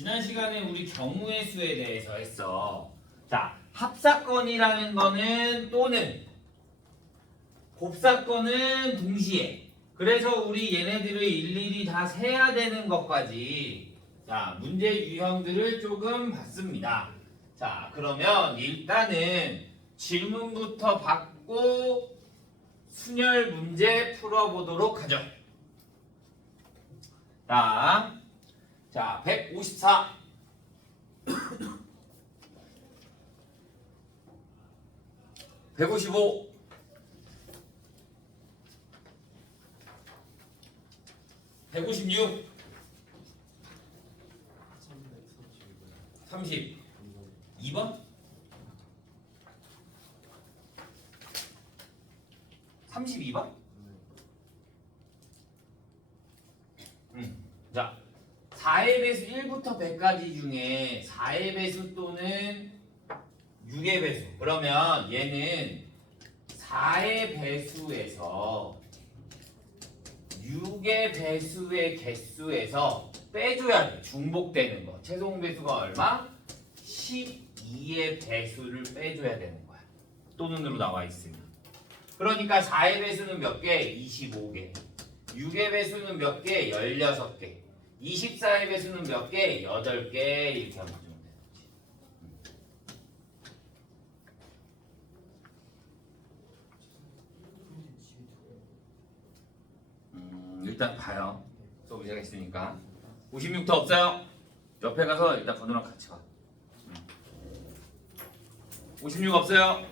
지난 시간에 우리 경우의 수에 대해서 했어. 자, 합사건이라는 거는 또는 곱사건은 동시에. 그래서 우리 얘네들을 일일이 다 세야 되는 것까지 자, 문제 유형들을 조금 봤습니다. 자, 그러면 일단은 질문부터 받고 순열 문제 풀어보도록 하죠. 자, 154 155 156 32번 32번? 자, 4의 배수 1부터 100까지 중에 4의 배수 또는 6의 배수. 그러면 얘는 4의 배수에서 6의 배수의 개수에서 빼줘야 돼. 중복되는 거. 최종 배수가 얼마? 12의 배수를 빼줘야 되는 거야. 또는으로 나와 있으면. 그러니까 4의 배수는 몇 개? 25개. 6의 배수는 몇 개? 16개. 24의 배수는 몇 개? 8개. 이렇게 하면 되는 거지. 일단 봐요. 수업 시작했으니까. 56도 없어요? 옆에 가서 일단 번호랑 같이 가. 56 없어요?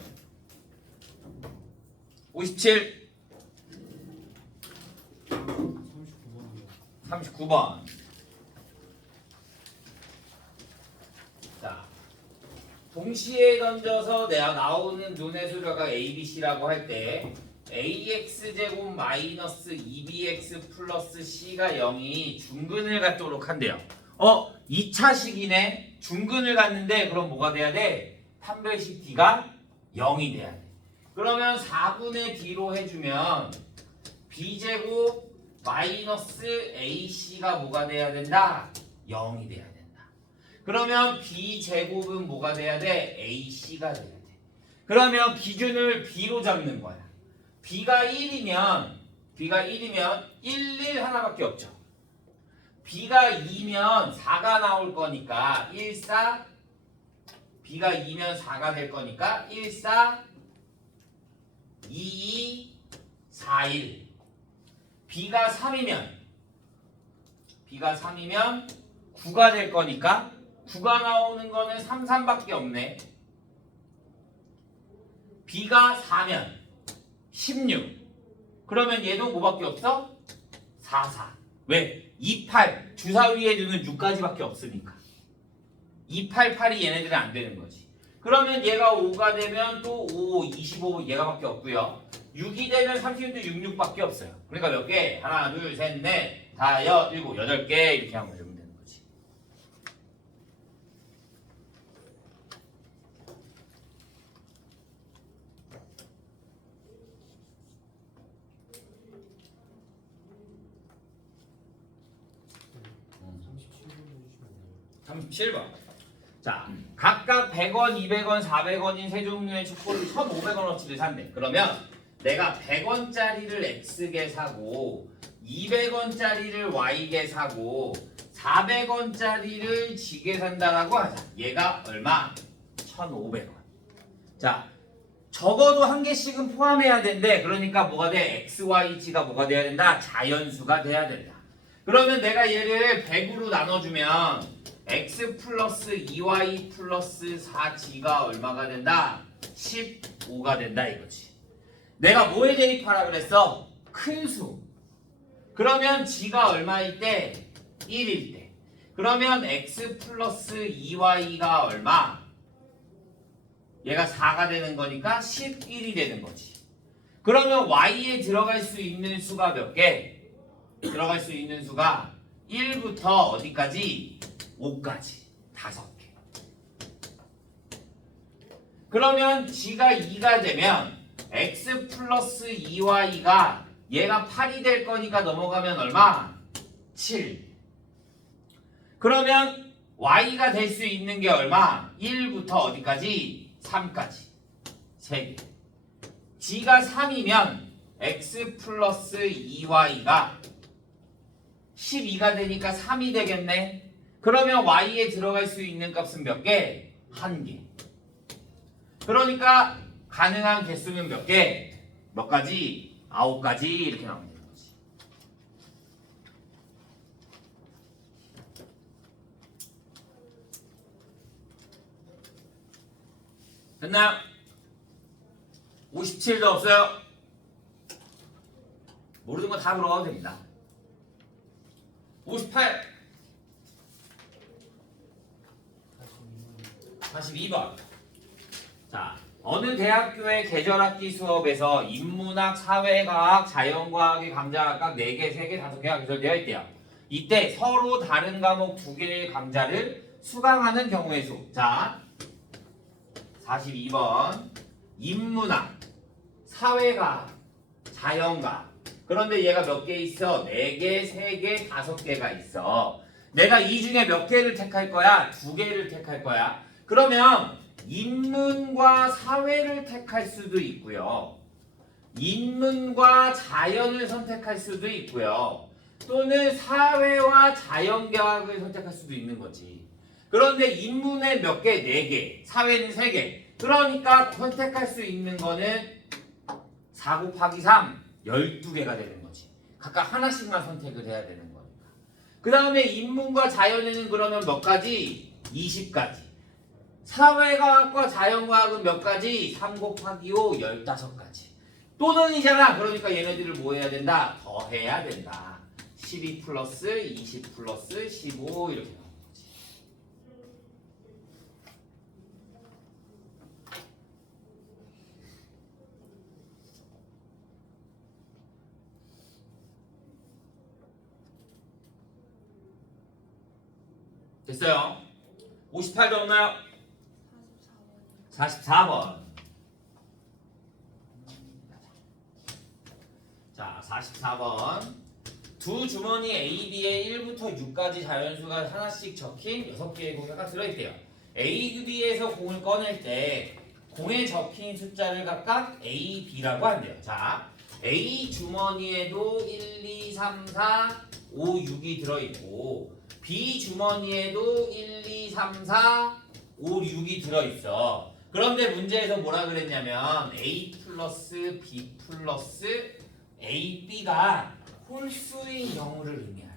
57 39번. 자, 동시에 던져서 내가 나오는 눈의 수료가 A, B, C라고 할 때 AX제곱 마이너스 2BX 플러스 C가 0이 중근을 갖도록 한대요. 2차식이네. 중근을 갖는데 그럼 뭐가 돼야 돼? 판별식 D가 0이 돼야 돼. 그러면 4분의 D로 해주면 B제곱 마이너스 AC가 뭐가 돼야 된다? 0이 돼야 된다. 그러면 B제곱은 뭐가 돼야 돼? AC가 돼야 돼. 그러면 기준을 B로 잡는 거야. B가 1이면 1, 1 하나밖에 없죠. B가 2면 4가 나올 거니까 1, 4 B가 2면 4가 될 거니까 1, 4 2, 2 4, 1 B가 3이면 9가 될 거니까 9가 나오는 거는 3, 3밖에 없네. B가 4면 16 그러면 얘도 뭐밖에 없어? 4, 4 왜? 2, 8 주사위에 두는 6까지밖에 없으니까 2, 8, 8이 얘네들은 안 되는 거지. 그러면 얘가 5가 되면 또 5, 25 얘가밖에 없고요. 6이 되면 30도 66밖에 없어요. 그러니까 몇 개? 하나, 둘, 셋, 넷, 다, 여, 일곱, 8개 이렇게 하면 되면 되는 거지. 번 37번. 자, 각각 100원, 200원, 400원인 세 종류의 촛불을 1,500원어치를 산대. 그러면 내가 100원짜리를 X개 사고 200원짜리를 Y개 사고 400원짜리를 G개 산다라고 하자. 얘가 얼마? 1,500원. 자, 적어도 한 개씩은 포함해야 된대. 그러니까 뭐가 돼? X, Y, G가 뭐가 돼야 된다? 자연수가 돼야 된다. 그러면 내가 얘를 100으로 나눠주면 x 플러스 2y 플러스 4g가 얼마가 된다? 15가 된다 이거지. 내가 뭐에 대입하라 그랬어? 큰 수. 그러면 g가 얼마일 때? 1일 때. 그러면 x 플러스 2y가 얼마? 얘가 4가 되는 거니까 11이 되는 거지. 그러면 y에 들어갈 수 있는 수가 몇 개? 들어갈 수 있는 수가 1부터 어디까지? 5까지 5개. 그러면 g가 2가 되면 x 플러스 2y가 얘가 8이 될 거니까 넘어가면 얼마? 7. 그러면 y가 될 수 있는 게 얼마? 1부터 어디까지? 3까지 3개. g가 3이면 x 플러스 2y가 12가 되니까 3이 되겠네. 그러면 y에 들어갈 수 있는 값은 몇 개? 1개. 그러니까 가능한 개수는 몇 개? 몇 가지? 9가지 이렇게 나오는 거지. 됐나요? 57도 없어요? 모르는 거 다 물어봐도 됩니다. 58 42번. 자, 어느 대학교의 계절학기 수업에서 인문학, 사회과학, 자연과학의 강좌가 각 4개, 3개, 5개가 개설되어 있대요. 이때 서로 다른 과목 2개의 강좌를 수강하는 경우의 수. 자, 42번. 인문학, 사회과학, 자연과학. 그런데 얘가 몇 개 있어? 4개, 3개, 5개가 있어. 내가 이 중에 몇 개를 택할 거야? 2개를 택할 거야. 그러면 인문과 사회를 택할 수도 있고요. 인문과 자연을 선택할 수도 있고요. 또는 사회와 자연과학을 선택할 수도 있는 거지. 그런데 인문에 몇 개? 4개. 사회는 3개. 그러니까 선택할 수 있는 거는 4 곱하기 3, 12개가 되는 거지. 각각 하나씩만 선택을 해야 되는 거니까. 그 다음에 인문과 자연에는 그러면 몇 가지? 20가지. 사회과학과 자연과학은 몇 가지? 3 곱하기 5, 15가지. 또는이잖아. 그러니까 얘네들을 뭐 해야 된다? 더해야 된다. 12 플러스 20 플러스 15 이렇게 나오는 거지. 됐어요? 58도 없나요? 44번. 자, 44번. 두 주머니 A, B에 1부터 6까지 자연수가 하나씩 적힌 6개의 공이 각각 들어있대요. A, B에서 공을 꺼낼 때 공에 적힌 숫자를 각각 A, B라고 한대요. 자, A 주머니에도 1, 2, 3, 4, 5, 6이 들어있고 B 주머니에도 1, 2, 3, 4, 5, 6이 들어있어. 그런데 문제에서 뭐라 그랬냐면 A 플러스 B 플러스 AB가 홀수인 경우를 의미하래.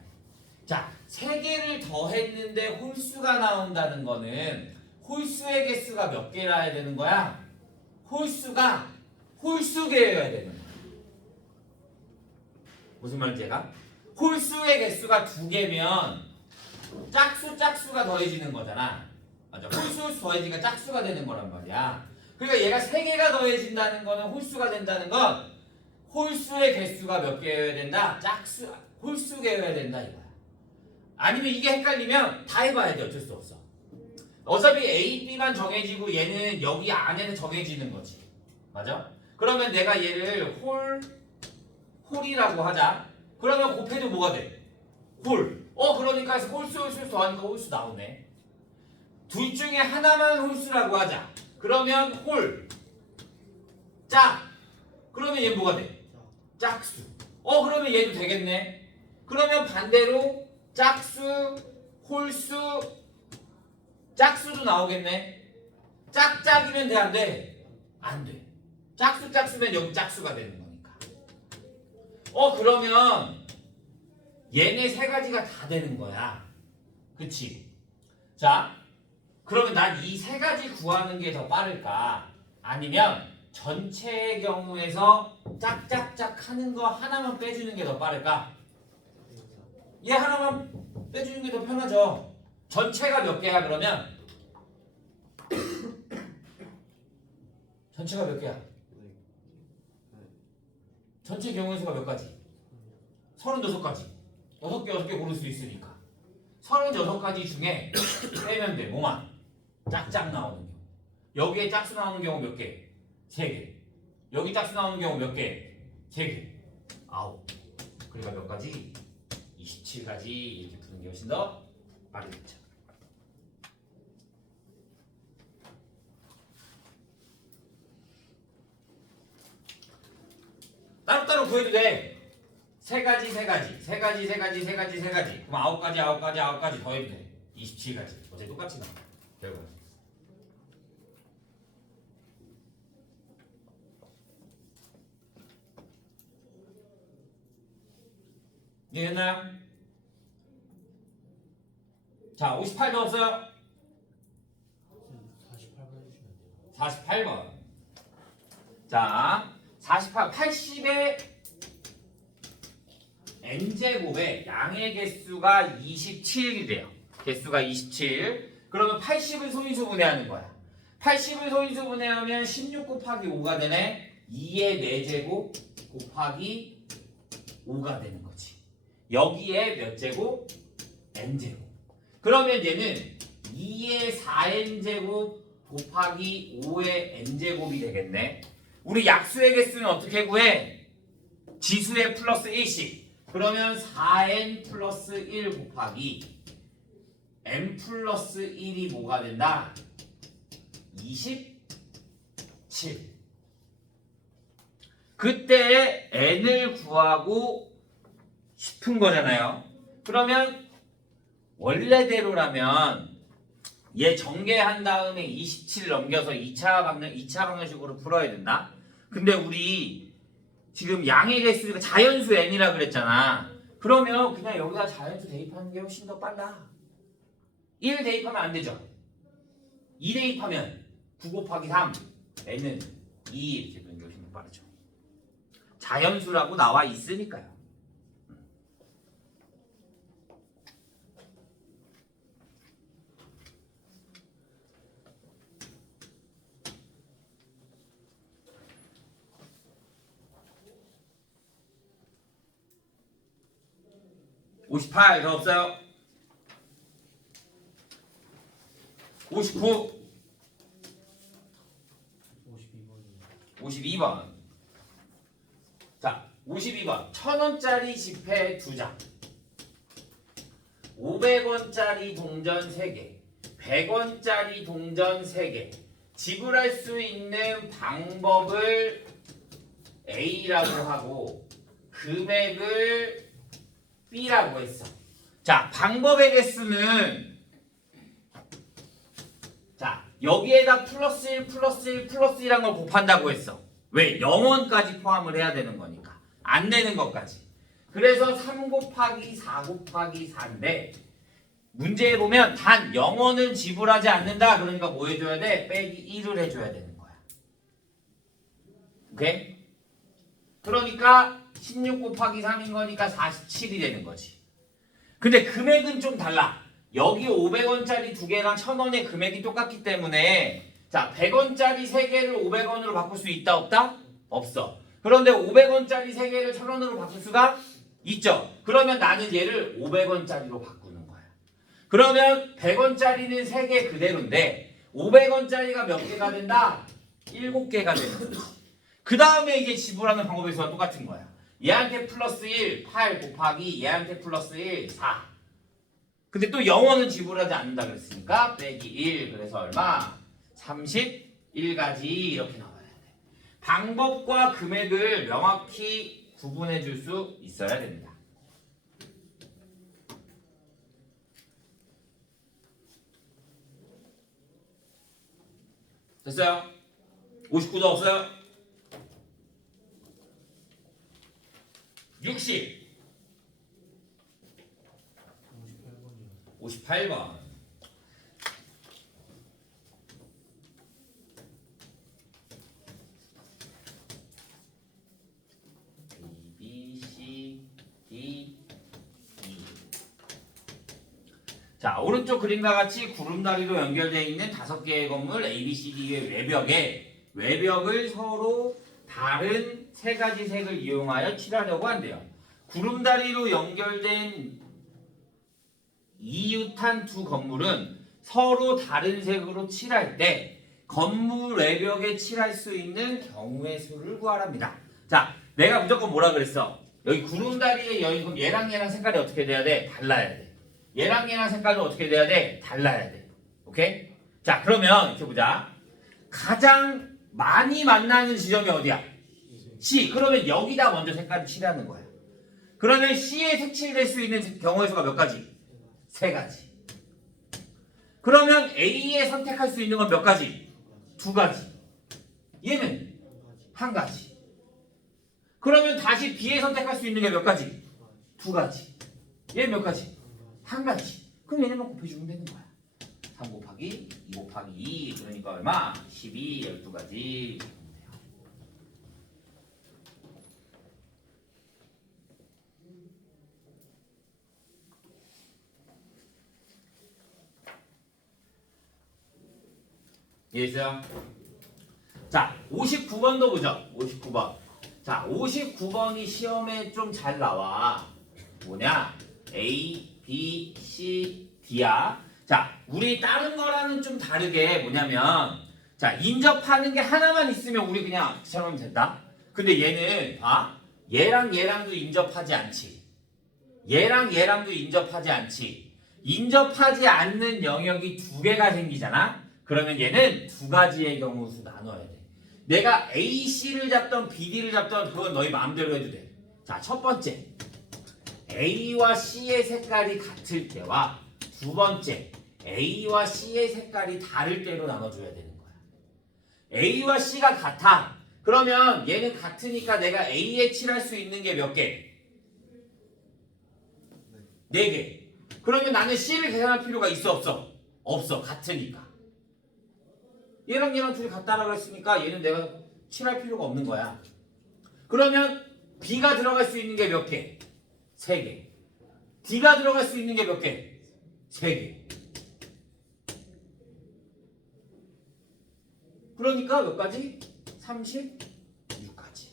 자, 3개를 더했는데 홀수가 나온다는 거는 홀수의 개수가 몇 개라야 되는 거야? 홀수가 홀수개여야 되는 거야. 무슨 말인지 얘가? 홀수의 개수가 2개면 짝수가 더해지는 거잖아. 맞아. 홀수 더해지니까 짝수가 되는 거란 말이야. 그러니까 얘가 3개가 더해진다는 거는 홀수가 된다는 건 홀수의 개수가 몇 개여야 된다? 짝수, 홀수개여야 된다 이거야. 아니면 이게 헷갈리면 다 해봐야 돼. 어쩔 수 없어. 어차피 A, B만 정해지고 얘는 여기 안에는 정해지는 거지. 맞아? 그러면 내가 얘를 홀이라고 하자. 그러면 곱해도 뭐가 돼? 홀. 그러니까 홀수 더하니까 홀수 나오네. 둘 중에 하나만 홀수라고 하자. 그러면 홀. 짝. 그러면 얘 뭐가 돼? 짝수. 그러면 얘도 되겠네. 그러면 반대로 짝수, 홀수, 짝수도 나오겠네. 짝짝이면 돼, 안 돼? 안 돼. 짝수면 여기 짝수가 되는 거니까. 그러면 얘네 3가지가 다 되는 거야. 그치? 자, 그러면 난 이 3가지 구하는 게 더 빠를까? 아니면 전체의 경우에서 짝짝짝 하는 거 하나만 빼주는 게 더 빠를까? 얘 하나만 빼주는 게 더 편하죠. 전체가 몇 개야 그러면? 전체가 몇 개야? 전체 경우에서가 몇 가지? 36가지. 6개 고를 수 있으니까 36가지 중에 빼면 돼. 뭐만? 짝짝 나오는 경우. 여기에 짝수 나오는 경우 몇 개? 3개. 여기 짝수 나오는 경우 몇 개? 3개. 9. 그러니까 몇 가지? 27가지 이렇게 푸는 게 훨씬 더 빠르겠죠. 구해도 돼. 세 가지. 그럼 9가지 더해도 돼. 27가지. 어제 똑같이 나와. 결과. 이해했나요? 자, 58도 없어요? 48번. 자, 80의 n제곱에 양의 개수가 27이 돼요. 개수가 27. 그러면 80을 소인수 분해하는 거야. 80을 소인수 분해하면 16 곱하기 5가 되네. 2의 4제곱 곱하기 5가 되는 거지. 여기에 몇 제곱? n제곱. 그러면 얘는 2의 4n제곱 곱하기 5의 n제곱이 되겠네. 우리 약수의 개수는 어떻게 구해? 지수의 플러스 1씩. 그러면 4n 플러스 1 곱하기 n 플러스 1이 뭐가 된다? 27. 그때 n을 구하고 싶은 거잖아요. 그러면 원래대로라면 얘 전개한 다음에 27 넘겨서 2차 방정식으로 풀어야 된다. 근데 우리 지금 양의 개수가 자연수 n이라 그랬잖아. 그러면 그냥 여기다 자연수 대입하는 게 훨씬 더 빨라. 1 대입하면 안 되죠. 2 대입하면 9 곱하기 3 n은 2 이렇게 되는 게 훨씬 더 빠르죠. 자연수라고 나와 있으니까요. 58 더 없어요? 59 52번. 자, 52번 1000원짜리 지폐 2장 500원짜리 동전 3개 100원짜리 동전 3개 지불할 수 있는 방법을 A라고 하고 금액을 B라고 했어. 자, 방법의 개수는 자, 여기에다 플러스 1, 플러스 1, 플러스 1한 걸 곱한다고 했어. 왜? 0원까지 포함을 해야 되는 거니까. 안 되는 것까지. 그래서 3 곱하기 4 곱하기 4인데 문제에 보면 단 0원은 지불하지 않는다. 그러니까 뭐 해줘야 돼? 빼기 1을 해줘야 되는 거야. 오케이? 그러니까 16 곱하기 3인 거니까 47이 되는 거지. 근데 금액은 좀 달라. 여기 500원짜리 2개랑 1000원의 금액이 똑같기 때문에 자, 100원짜리 3개를 500원으로 바꿀 수 있다 없다? 없어. 그런데 500원짜리 3개를 1000원으로 바꿀 수가 있죠. 그러면 나는 얘를 500원짜리로 바꾸는 거야. 그러면 100원짜리는 3개 그대로인데 500원짜리가 몇 개가 된다? 7개가 되는 거지. 그 다음에 이제 지불하는 방법에서 똑같은 거야. 얘한테 플러스 1, 8 곱하기 얘한테 플러스 1, 4. 근데 또 0원은 지불하지 않는다 그랬으니까 빼기 1. 그래서 얼마? 31가지 이렇게 나와야 돼. 방법과 금액을 명확히 구분해 줄 수 있어야 됩니다. 됐어요? 59도 없어요? 60 58번 A, B, C, D, E. 자, 오른쪽 그림과 같이 구름다리로 연결되어 있는 5개의 건물 A, B, C, D의 외벽을 서로 다른 3가지 색을 이용하여 칠하려고 한대요. 구름다리로 연결된 이웃한 2 건물은 서로 다른 색으로 칠할 때 건물 외벽에 칠할 수 있는 경우의 수를 구하랍니다. 자, 내가 무조건 뭐라 그랬어? 여기 구름다리에 여기 그럼 얘랑 색깔이 어떻게 돼야 돼? 달라야 돼. 얘랑 색깔은 어떻게 돼야 돼? 달라야 돼. 오케이? 자, 그러면 이렇게 보자. 가장 많이 만나는 지점이 어디야? C. 그러면 여기다 먼저 색깔을 칠하는 거야. 그러면 C에 색칠될 수 있는 경우의 수가 몇 가지? 세 가지. 그러면 A에 선택할 수 있는 건 몇 가지? 두 가지. 얘는 한 가지. 그러면 다시 B에 선택할 수 있는 게 몇 가지? 두 가지. 얘는 몇 가지? 한 가지. 그럼 얘네만 곱해주면 되는 거야. 3 곱하기 2 곱하기 2 그러니까 얼마? 12, 12가지. 이해했어요? 자, 59번도 보죠. 59번. 자, 59번이 시험에 좀 잘 나와. 뭐냐? A, B, C, D야. 자, 우리 다른 거랑은 좀 다르게 뭐냐면 자, 인접하는 게 하나만 있으면 우리 그냥 처럼 된다. 근데 얘는 봐. 얘랑 얘랑도 인접하지 않지. 얘랑 얘랑도 인접하지 않지. 인접하지 않는 영역이 두 개가 생기잖아. 그러면 얘는 두 가지의 경우 수 나눠야 돼. 내가 A, C를 잡던 B, D를 잡던 그건 너희 마음대로 해도 돼. 자, 첫 번째. A와 C의 색깔이 같을 때와 두 번째. A와 C의 색깔이 다를 때로 나눠줘야 되는 거야. A와 C가 같아. 그러면 얘는 같으니까 내가 A에 칠할 수 있는 게 몇 개? 4개. 그러면 나는 C를 계산할 필요가 있어 없어? 없어. 같으니까. 얘랑 얘랑 둘이 같다라고 했으니까 얘는 내가 칠할 필요가 없는 거야. 그러면 B가 들어갈 수 있는 게 몇 개? 3개. D가 들어갈 수 있는 게 몇 개? 3개. 그러니까 몇 가지? 36가지.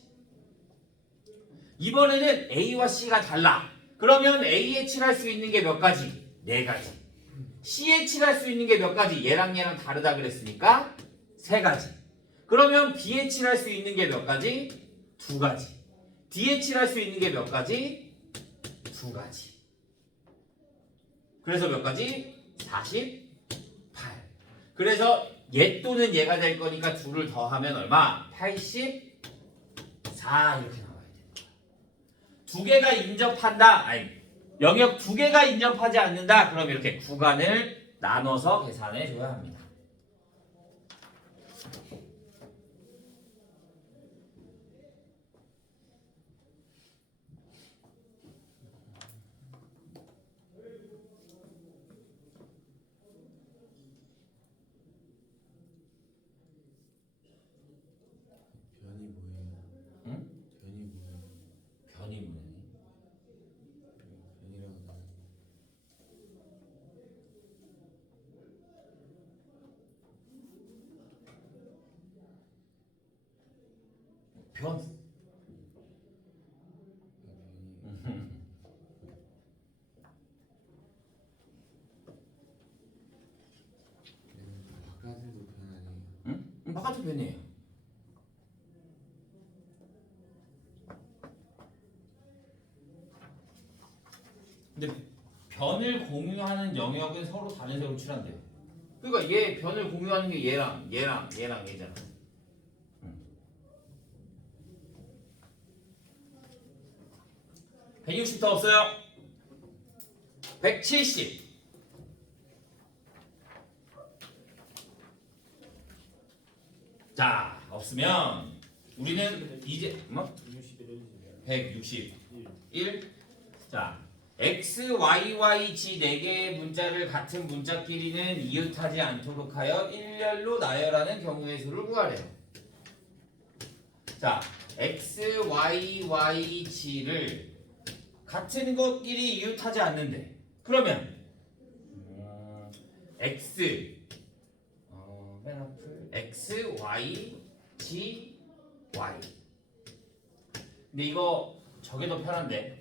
이번에는 A와 C가 달라. 그러면 A에 칠할 수 있는 게 몇 가지? 4가지. C에 칠할 수 있는 게 몇 가지? 얘랑 얘랑 다르다 그랬으니까 3가지. 그러면 B에 칠할 수 있는 게 몇 가지? 2가지. D에 칠할 수 있는 게 몇 가지? 2가지. 그래서 몇 가지? 48. 그래서 얘 또는 얘가 될 거니까 2를 더하면 얼마? 84 이렇게 나와야 되는 거야. 두 개가 인접한다. 아니, 영역 두 개가 인접하지 않는다. 그럼 이렇게 구간을 나눠서 계산해 줘야 합니다. 변이 뭐예요? 응? 변이 뭐예요? 변이 뭐니? 변이라고 나는 변. 바깥에도 변 아니에요? 응? 바깥은 변이에요. 근데 변을 공유하는 영역은 서로 다른 색으로 칠한대요. 그러니까 얘 변을 공유하는 게 얘랑 얘랑 얘랑 얘잖아. 160 더 없어요? 170. 자, 없으면 우리는 이제 뭐? 161. 자, x, y, y, g 4개의 문자를 같은 문자끼리는 이웃하지 않도록 하여 일렬로 나열하는 경우의 수를 구하래요. 자, x, y, y, g를 같은 것끼리 이웃하지 않는데 그러면 x 맨 앞을 x, y, g, y. 근데 이거 저게 더 편한데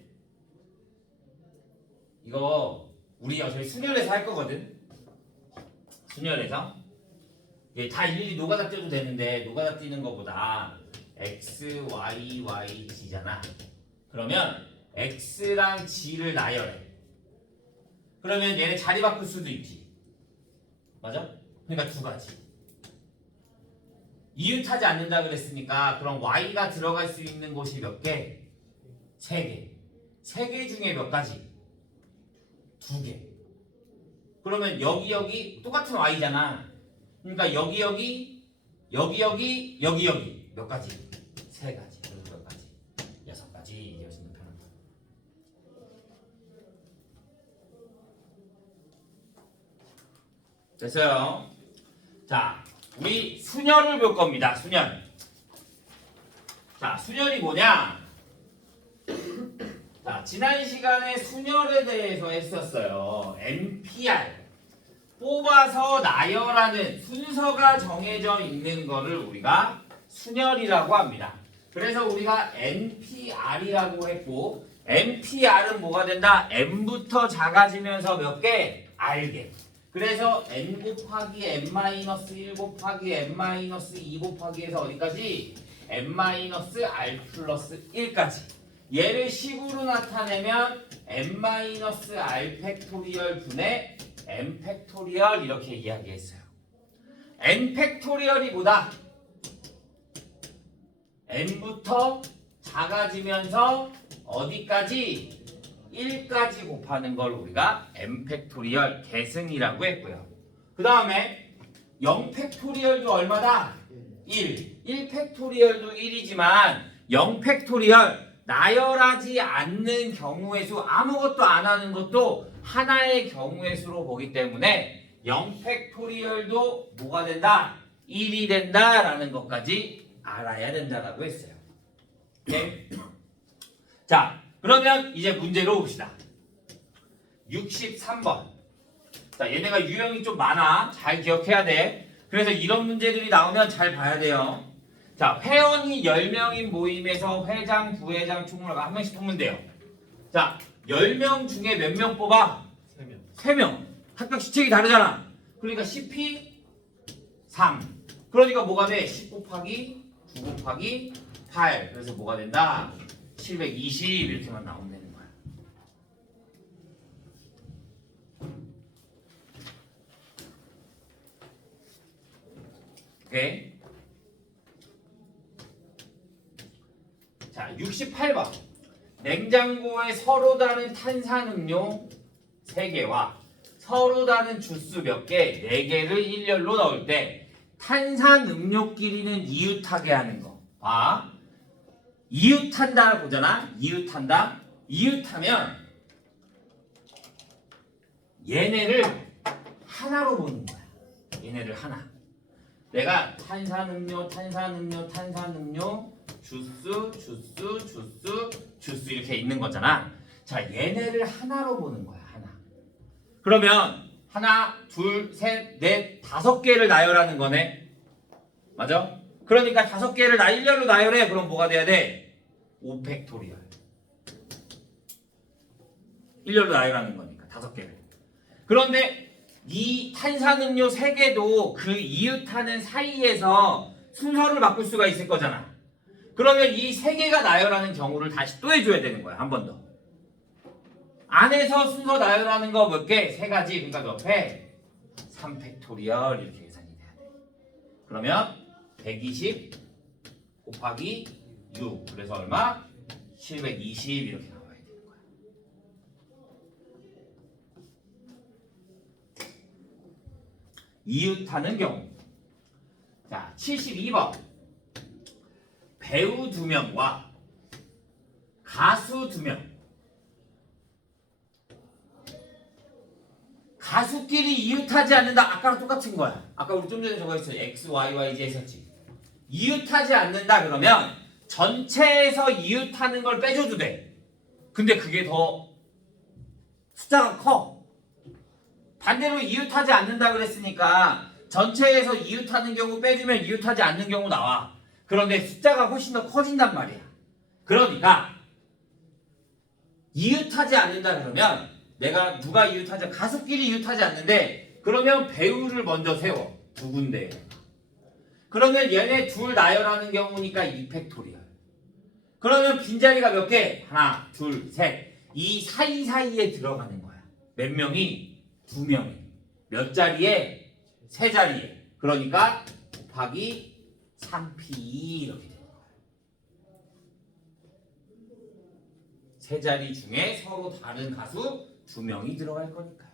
이거 우리가 저희 순열에서 할 거거든. 순열에서 이게 다 일일이 노가다 떼도 되는데 노가다 띄는 거보다 x, y, y, g잖아. 그러면 x랑 g를 나열해. 그러면 얘네 자리 바꿀 수도 있지. 맞아? 그러니까 두 가지. 이웃하지 않는다 그랬으니까 그럼 y가 들어갈 수 있는 곳이 몇 개? 3개. 3개 중에 몇 가지? 2개. 그러면 여기 똑같은 y잖아. 그러니까 여기 몇 가지? 3가지. 그리고 몇 가지? 6가지. 이어지는 편입니다. 됐어요. 자, 우리 순열을 볼 겁니다. 순열. 자, 순열이 뭐냐? 자, 지난 시간에 순열에 대해서 했었어요. NPR. 뽑아서 나열하는 순서가 정해져 있는 거를 우리가 순열이라고 합니다. 그래서 우리가 NPR이라고 했고, NPR은 뭐가 된다? N부터 작아지면서 몇 개? R개. 그래서 N 곱하기 N-1 곱하기 N-2 곱하기 해서 어디까지? N-R 플러스 1까지. 얘를 10으로 나타내면 N-R 팩토리얼 분의 N 팩토리얼 이렇게 이야기했어요. N 팩토리얼이 뭐다? N부터 작아지면서 어디까지? 1까지 곱하는 걸 우리가 N 팩토리얼 계승이라고 했고요. 그 다음에 0 팩토리얼도 얼마다? 1. 1 팩토리얼도 1이지만 0 팩토리얼 나열하지 않는 경우의 수, 아무것도 안 하는 것도 하나의 경우의 수로 보기 때문에 0 팩토리얼도 뭐가 된다? 1이 된다라는 것까지 알아야 된다라고 했어요. 네? 자, 그러면 이제 문제로 봅시다. 63번. 자, 얘네가 유형이 좀 많아. 잘 기억해야 돼. 그래서 이런 문제들이 나오면 잘 봐야 돼요. 자, 회원이 10명인 모임에서 회장, 부회장, 총무가 한 명씩 뽑으면 돼요. 자, 10명 중에 몇 명 뽑아? 3명. 3명. 합격 시책이 다르잖아. 그러니까 10p 3. 그러니까 뭐가 돼? 10 곱하기 9 곱하기 8. 그래서 뭐가 된다? 720 이렇게만 나오면 되는 거야. 오케이? 자, 68번. 냉장고에 서로 다른 탄산음료 3개와 서로 다른 주스 몇 개, 4개를 일렬로 넣을 때 탄산음료끼리는 이웃하게 하는 거. 봐. 이웃한다 보잖아. 이웃한다. 이웃하면 얘네를 하나로 보는 거야. 얘네를 하나. 내가 탄산음료, 주스 이렇게 있는 거잖아. 자, 얘네를 하나로 보는 거야. 하나. 그러면 하나, 둘, 셋, 넷, 5개를 나열하는 거네. 맞아? 그러니까 5개를 일렬로 나열해. 그럼 뭐가 돼야 돼? 5팩토리얼. 일렬로 나열하는 거니까 5개를. 그런데 이 탄산음료 3개도 그 이웃하는 사이에서 순서를 바꿀 수가 있을 거잖아. 그러면 이 3개가 나열하는 경우를 다시 또 해줘야 되는 거야. 한 번 더. 안에서 순서 나열하는 거 몇 개? 3가지. 그러니까 몇 팩? 3팩토리얼 이렇게 계산이 돼야 돼. 그러면 120 곱하기 6. 그래서 얼마? 720 이렇게 나와야 되는 거야. 이웃하는 경우. 자, 72번. 배우 2명과 가수 2명. 가수끼리 이웃하지 않는다. 아까랑 똑같은 거야. 아까 우리 좀 전에 저거 했어요. X, Y, Y, Z 했었지. 이웃하지 않는다 그러면 전체에서 이웃하는 걸 빼줘도 돼. 근데 그게 더 숫자가 커. 반대로 이웃하지 않는다 그랬으니까 전체에서 이웃하는 경우 빼주면 이웃하지 않는 경우 나와. 그런데 숫자가 훨씬 더 커진단 말이야. 그러니까 이웃하지 않는다 그러면 내가 누가 이웃하지, 가수끼리 이웃하지 않는데 그러면 배우를 먼저 세워. 2군데. 그러면 얘네 둘 나열하는 경우니까 2팩토리얼. 그러면 빈자리가 몇 개? 하나, 둘, 셋. 이 사이사이에 들어가는 거야. 몇 명이? 2명이. 몇 자리에? 3자리에. 그러니까 곱하기 3P 이렇게 되는 거야. 세 자리 중에 서로 다른 가수 2명이 들어갈 거니까요.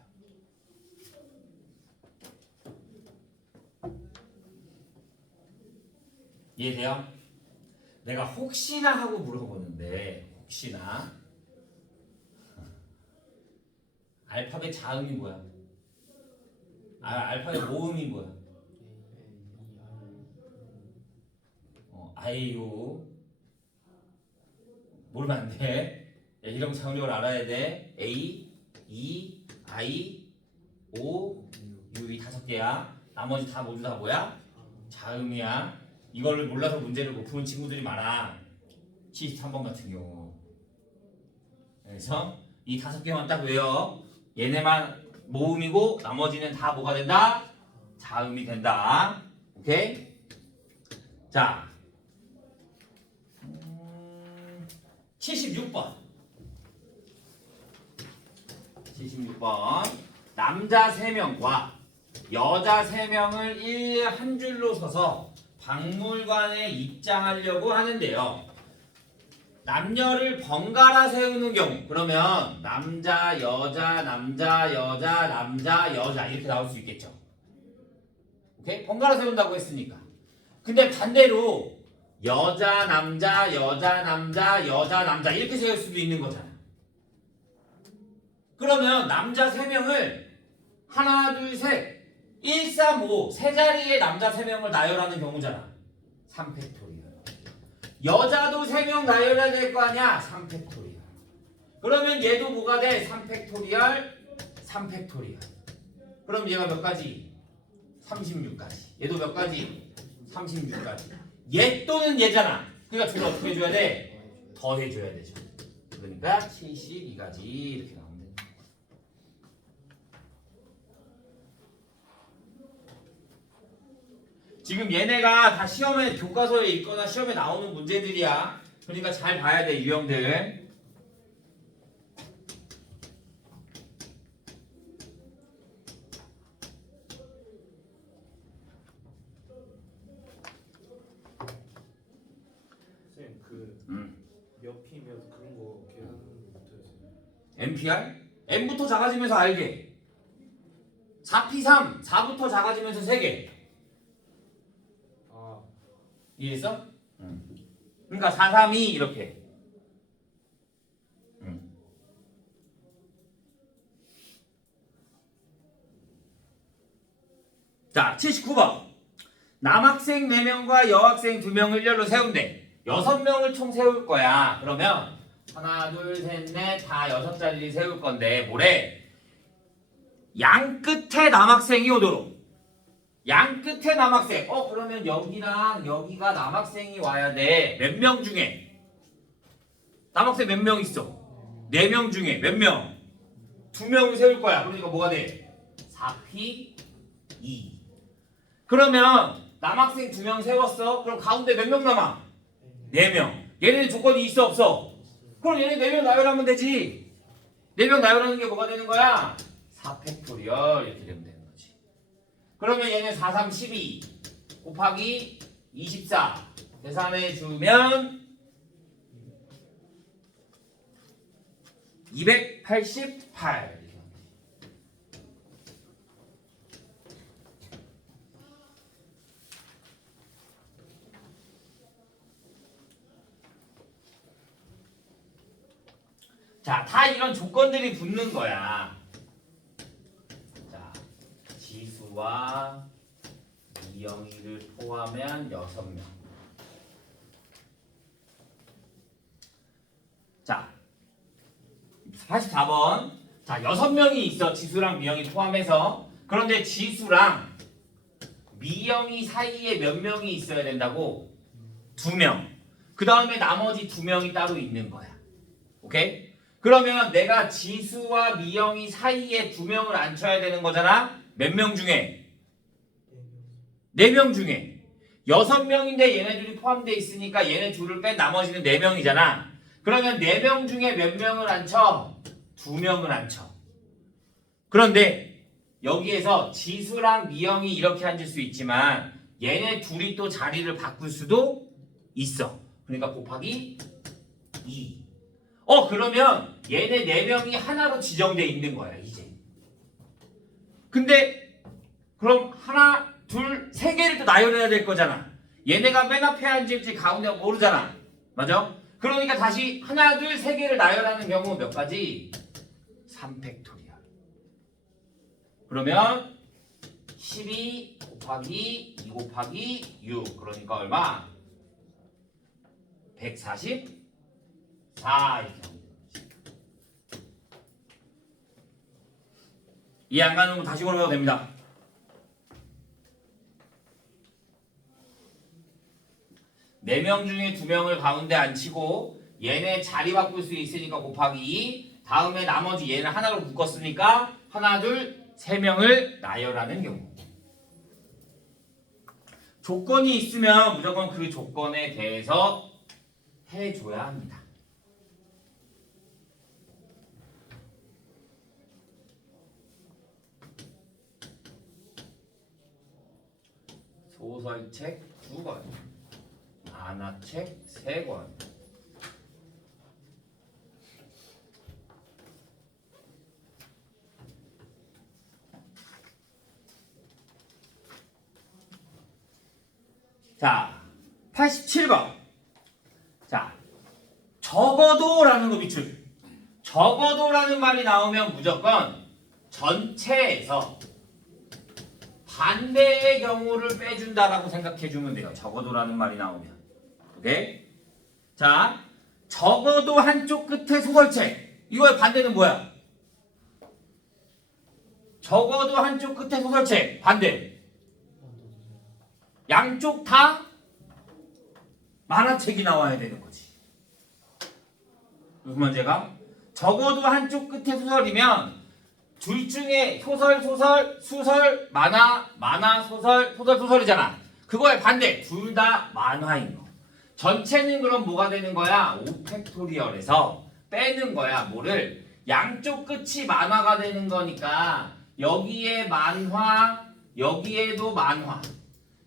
이해돼요? 내가 혹시나 하고 물어보는데 혹시나 알파벳 자음이 뭐야? 알파벳 모음이 뭐야? 아이유 모르면 안 돼. 이런 장력을 알아야 돼. A, E, I, O, U 이 5개야. 나머지 다 모두 다 뭐야? 자음이야. 이거를 몰라서 문제를 못 푸는 친구들이 많아. 73번 같은 경우. 그래서 이 5개만 딱 외워. 얘네만 모음이고 나머지는 다 뭐가 된다? 자음이 된다. 오케이? 자 76번 남자 3명과 여자 3명을 일일 한 줄로 서서 박물관에 입장하려고 하는데요. 남녀를 번갈아 세우는 경우 그러면 남자 여자 남자 여자 남자 여자 이렇게 나올 수 있겠죠. 오케이? 번갈아 세운다고 했으니까. 근데 반대로 여자 남자 여자 남자 여자 남자 이렇게 세울 수도 있는 거잖아. 그러면 남자 3명을 하나 둘 셋 1, 3, 5 세 자리의 남자 3명을 나열하는 경우잖아. 3팩토리얼. 여자도 3명 나열해야 될 거 아니야. 3팩토리얼. 그러면 얘도 뭐가 돼? 3팩토리얼 3팩토리얼. 그럼 얘가 몇 가지? 36가지. 얘도 몇 가지? 36가지. 얘 또는 얘잖아. 그러니까 둘을 어떻게 해줘야 돼? 더 해줘야 되죠. 그러니까 72가지 이렇게 나오면 됩니다. 지금 얘네가 다 시험에 교과서에 있거나 시험에 나오는 문제들이야. 그러니까 잘 봐야 돼 유형들. 쌤, 몇 피면 그런 거 계산 못했어요. NPR? N부터 작아지면서 알게. 4P3 4부터 작아지면서 3개. 아, 이해했어? 그러니까 4, 3, 2 이렇게. 자, 79번. 남학생 4명과 여학생 2명을 일렬로 세운대. 6명을 총 세울 거야. 그러면 하나, 둘, 셋, 넷 다 6자리를 세울 건데 뭐래? 양 끝에 남학생이 오도록. 양 끝에 남학생. 그러면 여기랑 여기가 남학생이 와야 돼. 몇 명 중에? 남학생 몇 명 있어? 4명 중에 몇 명? 2명을 세울 거야. 그러니까 뭐가 돼? 4P 2. 그러면 남학생 2명 세웠어. 그럼 가운데 몇 명 남아? 4명. 얘네는 조건이 있어 없어? 그럼 얘네 4명 나열하면 되지. 4명 나열하는 게 뭐가 되는 거야? 4팩토리얼 이렇게 되면 되는 거지. 그러면 얘는 4, 3, 12 곱하기 24 계산해 주면 288 이렇게 합니다. 자, 다 이런 조건들이 붙는 거야. 자, 지수와 이영희를 포함한 6명. 자, 44번. 자, 6명이 있어. 지수랑 미영이 포함해서. 그런데 지수랑 미영이 사이에 몇 명이 있어야 된다고? 2명. 그 다음에 나머지 2명이 따로 있는 거야. 오케이? 그러면 내가 지수와 미영이 사이에 2명을 앉혀야 되는 거잖아? 몇 명 중에? 4명 중에. 6명인데 얘네 둘이 포함되어 있으니까 얘네 둘을 뺀 나머지는 4명이잖아. 그러면 4명 중에 몇 명을 앉혀? 2명을 앉혀. 그런데 여기에서 지수랑 미영이 이렇게 앉을 수 있지만 얘네 둘이 또 자리를 바꿀 수도 있어. 그러니까 곱하기 2. 그러면 얘네 4명이 하나로 지정돼 있는 거야 이제. 근데 그럼 하나, 둘, 세 개를 또 나열해야 될 거잖아. 얘네가 맨 앞에 앉을지 가운데 모르잖아. 맞아? 그러니까 다시 하나, 둘, 세 개를 나열하는 경우 몇 가지? 3팩토리얼. 그러면 12 곱하기 2 곱하기 6. 그러니까 얼마? 144 이렇게 하면 되는 거지. 이해 안 가는 건 다시 걸어도 됩니다. 네 명 중에 2명을 가운데 앉히고 얘네 자리 바꿀 수 있으니까 곱하기 2. 다음에 나머지 얘는 하나로 묶었으니까 하나, 둘, 3명을 나열하는 경우. 조건이 있으면 무조건 그 조건에 대해서 해줘야 합니다. 소설책 2권, 만화책 3권. 자, 87번. 자, 적어도라는 거 밑줄. 적어도라는 말이 나오면 무조건 전체에서 반대의 경우를 빼준다라고 생각해주면 돼요. 적어도라는 말이 나오면. 오케이? 자, 적어도 한쪽 끝에 소설책. 이거의 반대는 뭐야? 적어도 한쪽 끝에 소설책. 반대. 양쪽 다 만화책이 나와야 되는 거지. 무슨 문제가? 적어도 한쪽 끝에 소설이면 둘 중에 소설, 수설, 만화, 소설, 소설이잖아. 그거의 반대. 둘 다 만화인 거. 전체는 그럼 뭐가 되는 거야? 5팩토리얼에서 빼는 거야. 뭐를? 양쪽 끝이 만화가 되는 거니까 여기에 만화, 여기에도 만화.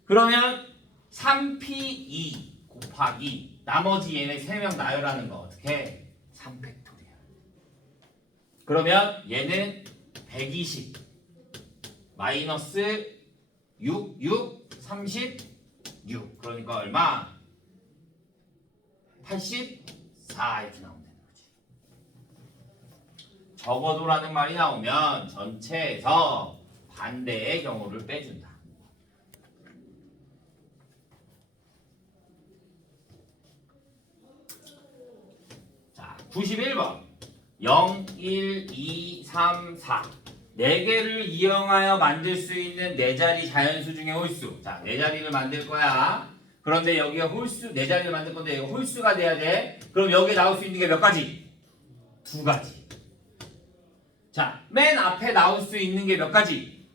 그러면 3P2 곱하기 나머지 얘네 3명 나열하는 거 어떻게? 3팩토리얼. 그러면 얘는 120 마이너스 6, 36. 그러니까 얼마? 84 이렇게 나오면 되는 거지. 적어도라는 말이 나오면 전체에서 반대의 경우를 빼준다. 자, 91번. 0, 1, 2, 3, 4. 4개를 이용하여 만들 수 있는 4자리 자연수 중에 홀수. 자, 4자리를 만들 거야. 그런데 여기가 홀수, 4자리를 만들 건데 여기 홀수가 돼야 돼. 그럼 여기에 나올 수 있는 게 몇 가지? 2가지. 자, 맨 앞에 나올 수 있는 게 몇 가지?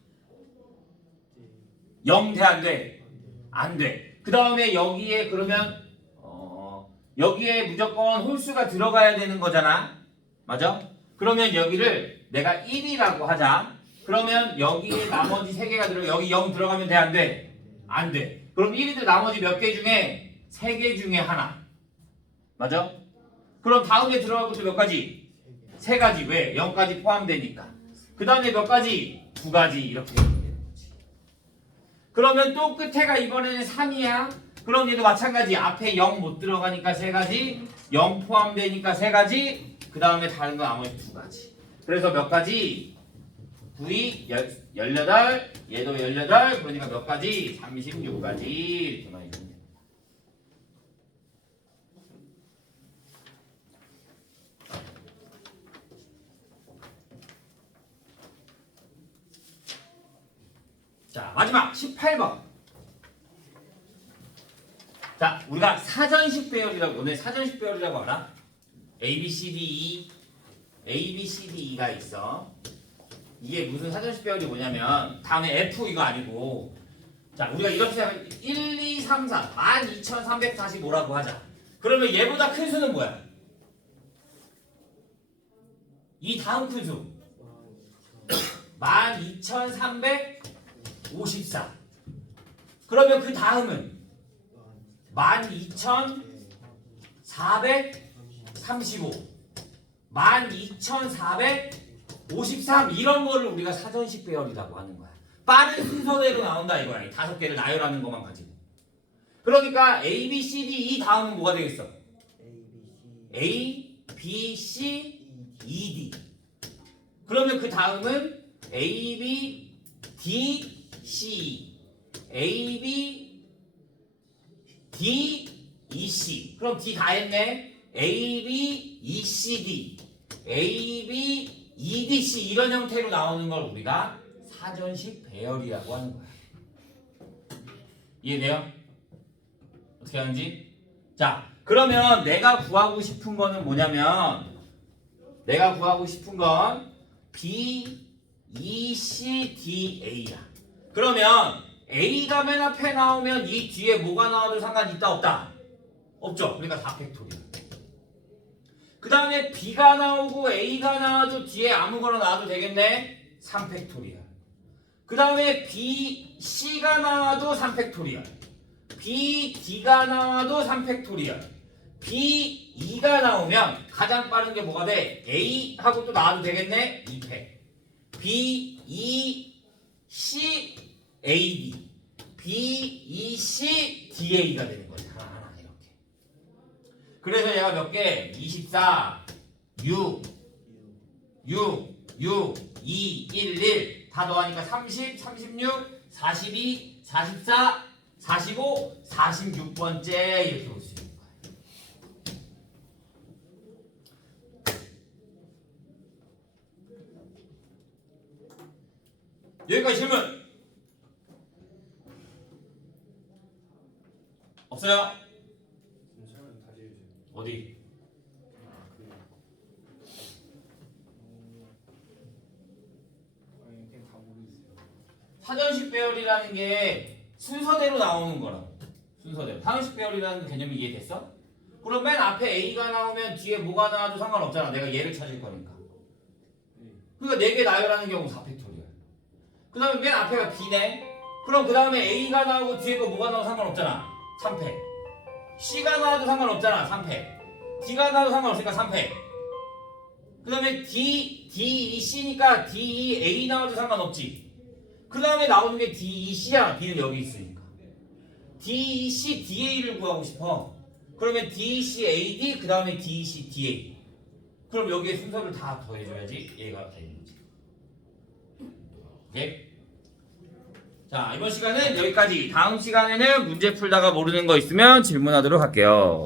0 돼, 안 돼? 안 돼. 그 다음에 여기에 그러면 여기에 무조건 홀수가 들어가야 되는 거잖아. 맞아? 그러면 여기를 내가 1이라고 하자. 그러면 여기에 나머지 3개가 들어가. 여기 0 들어가면 돼, 안 돼? 안 돼. 그럼 1이들 나머지 몇 개 중에 3개 중에 하나. 맞아? 그럼 다음에 들어갈 것도 몇 가지? 3가지. 왜? 0까지 포함되니까. 그 다음에 몇 가지? 2가지. 이렇게 되는 거지. 그러면 또 끝에가 이번에는 3이야. 그럼 얘도 마찬가지. 앞에 0 못 들어가니까 3가지. 0 포함되니까 3가지. 그 다음에 다른 거 나머지 2가지. 그래서 몇 가지? 9이 18, 얘도 18, 그러니까 몇 가지? 36가지. 이렇게 많이 주면 됩니다. 자, 마지막 18번. 자, 우리가 사전식 배열이라고, 오늘 사전식 배열이라고 알아? A, B, C, D, E, A, B, C, D, E가 있어. 이게 무슨 사전식 배열이 뭐냐면 다음에 F 이거 아니고, 자, 우리가 이렇게 생각해. 1, 2, 3, 4 12,345라고 하자. 그러면 얘보다 큰 수는 뭐야? 이 다음 큰 수 12,354. 그러면 그 다음은 12,435 12,453 이런 거를 우리가 사전식 배열이라고 하는 거야. 빠른 순서대로 나온다 이거야. 이 5개를 나열하는 것만 가지고. 그러니까 A, B, C, D 이 다음은 뭐가 되겠어? A, B, C, E, D. 그러면 그 다음은 A, B, D, C, A, B, D, E, C. 그럼 D 다 했네. A, B, E, C, D, A, B, E, D, C 이런 형태로 나오는 걸 우리가 사전식 배열이라고 하는 거야. 이해돼요? 어떻게 하는지? 자, 그러면 내가 구하고 싶은 거는 뭐냐면 내가 구하고 싶은 건 B, E, C, D, A야. 그러면 A가 맨 앞에 나오면 이 뒤에 뭐가 나와도 상관이 있다 없다? 없죠. 그러니까 4팩토리야. 그 다음에 B가 나오고 A가 나와도 뒤에 아무거나 나와도 되겠네? 3팩토리야. 그 다음에 B, C가 나와도 3팩토리야. B, D가 나와도 3팩토리야. B, E가 나오면 가장 빠른 게 뭐가 돼? A 하고 또 나와도 되겠네? 2팩. B, E, C, A, D. B, E, C, D, A가 되는 거지. 하나하나 이렇게. 그래서 얘가 몇 개? 24, 6, 2, 1, 1. 다 더하니까 30, 36, 42, 44, 45, 46번째 이렇게 볼 수 있는 거예요. 여기까지 질문 없어요? 설명 다시 해주세요. 어디? 아니 그냥 다 모르겠어요. 사전식 배열이라는 게 순서대로 나오는 거라고. 순서대로. 사전식 배열이라는 개념이 이해됐어? 그럼 맨 앞에 A가 나오면 뒤에 뭐가 나와도 상관없잖아. 내가 얘를 찾을 거니까. 그러니까 4개 나열하는 경우 4팩토리야. 그 다음에 맨 앞에가 B네. 그럼 그 다음에 A가 나오고 뒤에 거 뭐가 나와도 상관없잖아. 3팩. C가 나와도 상관없잖아. 3팩. D가 나와도 상관없으니까 3팩. 그 다음에 D, E, C니까 D, E, A 나와도 상관없지. 그 다음에 나오는 게 D, E, C야. B는 여기 있으니까. D, E, C, D, A를 구하고 싶어. 그러면 D, E, C, A, D 그 다음에 D, E, C, D, A. 그럼 여기에 순서를 다 더해줘야지 얘가 되는 거지. 오케이? 자, 이번 시간은 여기까지. 다음 시간에는 문제 풀다가 모르는 거 있으면 질문하도록 할게요.